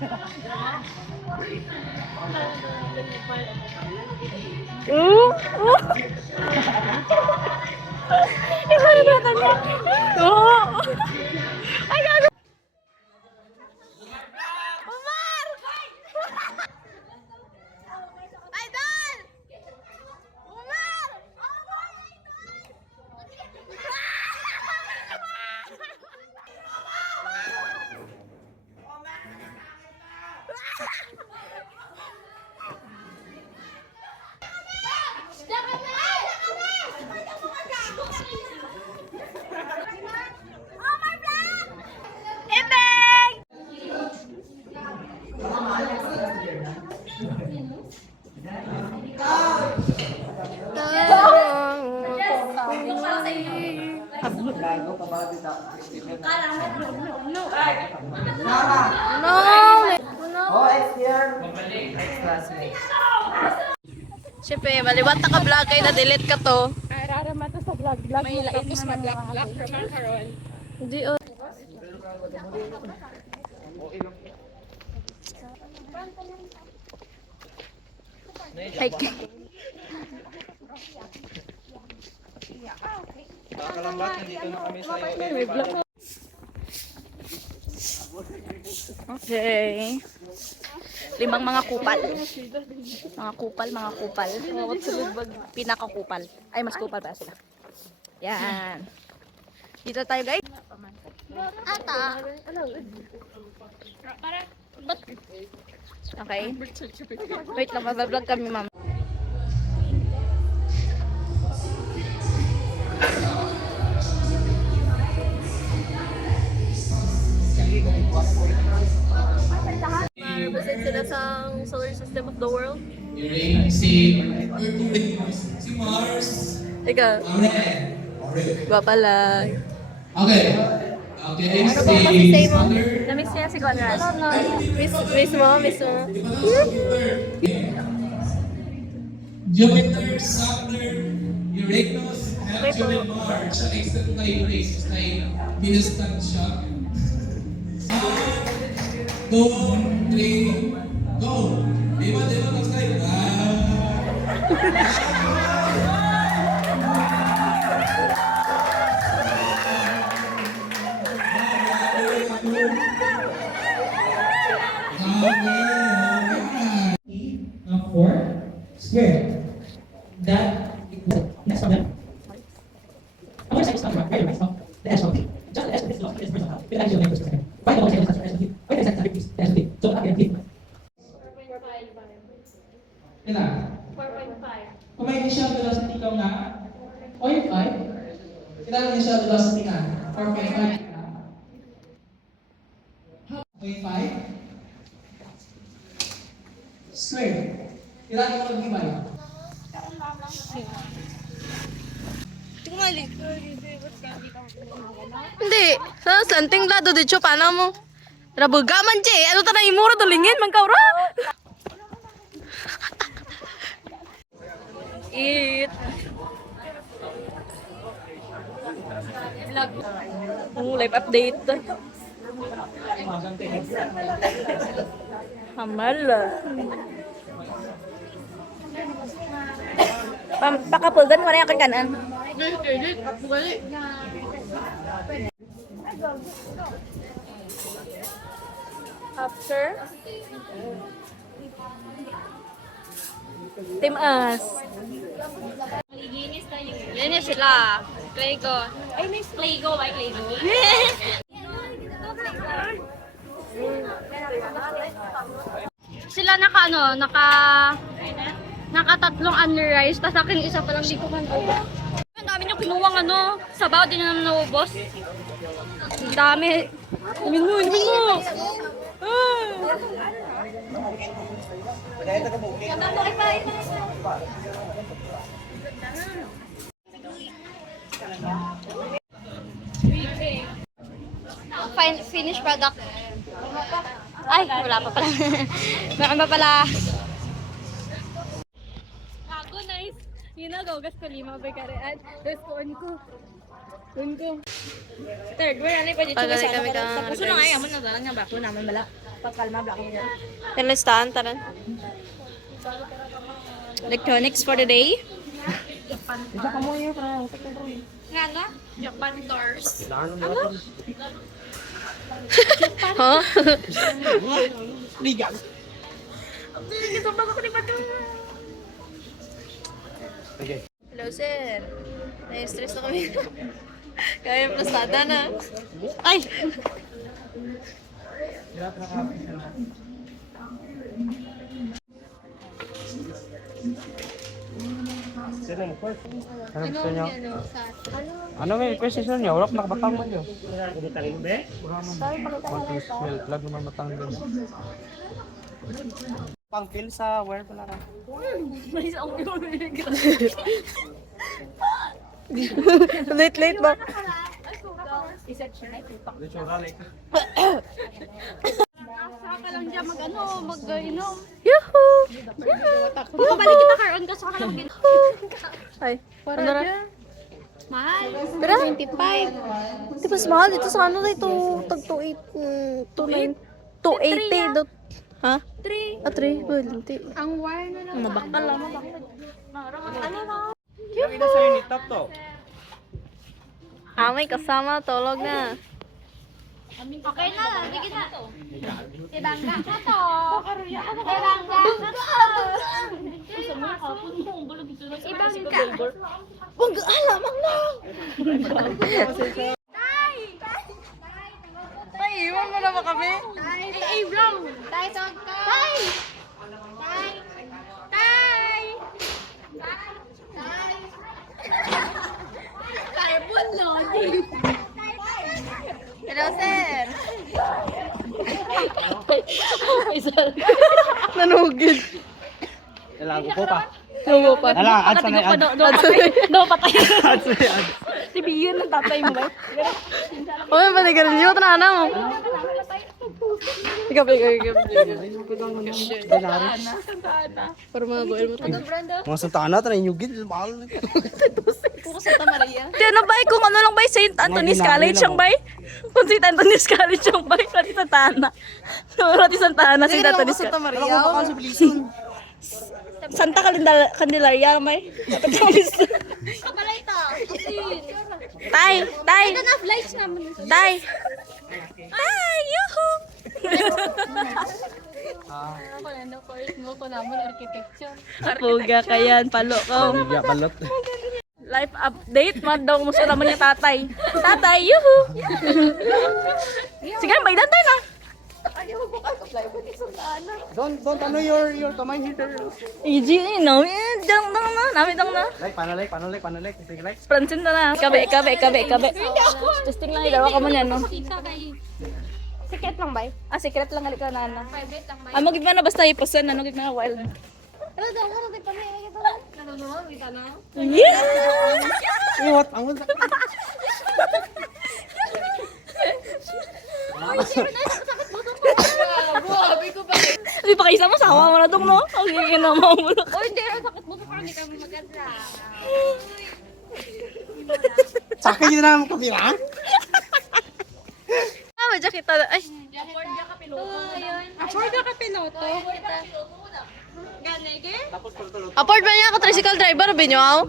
Iba na natin niya. Ay, gago. Umar! Idol! Umar! Siyempre, maliwat na ka-vlog kayo na delete ka to. Ay, rarama to sa vlog-vlog. May tapos mag-vlog from karon. Hindi o. Kakalambat, nandito na kami sa Okay. 5 mga kupal. Mga kupal. Pinaka-kupal. Ay, mas kupal pa sila. Yan. Dito tayo, guys. Ata. Okay. Wait lang, mag-vlog kami, ma'am. Represent sila sa solar system of the world. Si Mars. Ikaw. Gwapa lang. Okay. Okay, si Mother. Na-miss niya si Conrad. Miss mo. Jupiter, Saturn, Uranus, Neptune, and Mars. Sa extent na Uranus ay binustag siya. 1, 2, 3, go! Diba, next time. Square. That next problem. I want to say this number, right? The S of T. Just the S of this law is versatile. With actual numbers per second. Find the one second S of T. Wait a second, please. The S of T. So that can be. Ilan? 4.5. Kung may initial velocity ka nga, 0.5. Ilan ang initial velocity nga? 4.5. 0.5. Square. Ilan yung mag-ibay? Tingali. Hindi. Sa slanting lado dito, paano mo? Rabuga man, Jay. Ano ta na imuro tulingin? Magkaura? Eat. Live update. Hamal. Pakapulgan mo na yung kanan. After Team Us. Liginis na yung... Yan yan sila. Claygo. Ay, may Claygo. Ay, Claygo. Sila naka-tatlong unrice, tas akin isa pa lang di ko man. Ang dami nyo kinuwang sabaw, di na naman naubos. Ang dami. Imin mo. Finished product. Ay, wala pa pala. Meron pa pala. Ako, nice. Yun na, gagas ko 5 bay karean. Tapos ko, ko. Third, where ano pa dito Pagali sa kami ka, tapos guys. na nga mo na dalan nga bako naman bala. Pagkalma bala ko niya. Listahan, taran. Electronics for the day. Nga nga? Japan doors. Ha? Hello, sir. Na-stress na kami. Kaya yung plastada na. Ay! Ano may question niya? Wala ko nakabatang mo niyo. Lag naman matang din. Pangkil sa where pala ka? Late ba? Saka lang dyan mag-inom. Yuhuu! Balik kita karon ka saka lang gid. Ay, ano na? Mahal. Pero, 25. Di ba mahal dito sa ano na ito? Tag 280. 280. Ha? 3. Ah, 3. Well, hindi. Ang wire na lang. Mabakal lang. Ano na? Nakita sa ni top to. Ah, may kasama. Tulog na. Okay na, bigyan na. Ibangga na to. Ibangga na to. Ibangga. Bangga, alamang lang! Tay, iwan mo na ba kami? Ay, wrong. Tay, tawag ka. Tay. Tay. Tay. Tay. Tay, bulo. Hello, sir! Nanugid. Kailangan ko pa. Tumo pa. Ala, adsa na ad. Do patay. Adsa na ad. Si Biyon ng tatay mo ba? Uy, pati ka rin. Yung tanana mo. Ikaw. Para mga buhay mo tayo. Mga Santana ta na inyugid mahal. Ano ba? Kung ano lang ba? St. Anthony's College ang ba? Kung St. Anthony's College ang ba? Rati Santana. Rati Santana, St. Anthony's College. Santa Candelaria ang ba? Kabalay ta. Tay! Tay! Enough lights naman. Tay! Ay! Yuhu! Ako na no course mo ko naman architecture. Puga ka yan, palo ko. Iya balot. Life update, man daw mo sa naman niya tatay. Tatay, yuhu! Sige, may dantay na. Don't ano your kamay hitter. Easy, no? Dang na, namin dang na. Like panalik. Sige like. Pransin na na. Kabe. Testing lang, idawa ka mo niyan, no? Secret lang ba? Ah, secret lang, halika na, no? Private lang ba? Ano gid man na basta iposan, ano gid man na wild. Ano daw, ano tayo pa may kita na? Ano, kita na? Yeah! Iwat ang Di pa kayo sama, sama mo na dong, no? Ang giginawa mo na. Oh, hindi, ang sakit mo sa parang hindi kami maganda. Saka yun na ang kamera. Ah, medyo kita. Ay, Afford ka piloto. Ganege? afford ba niya ako tricycle driver, binyaw?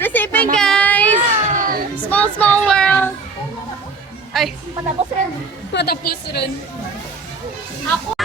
Receiving, guys! Small world! Ay, Matapos rin. matapos rin. Ako.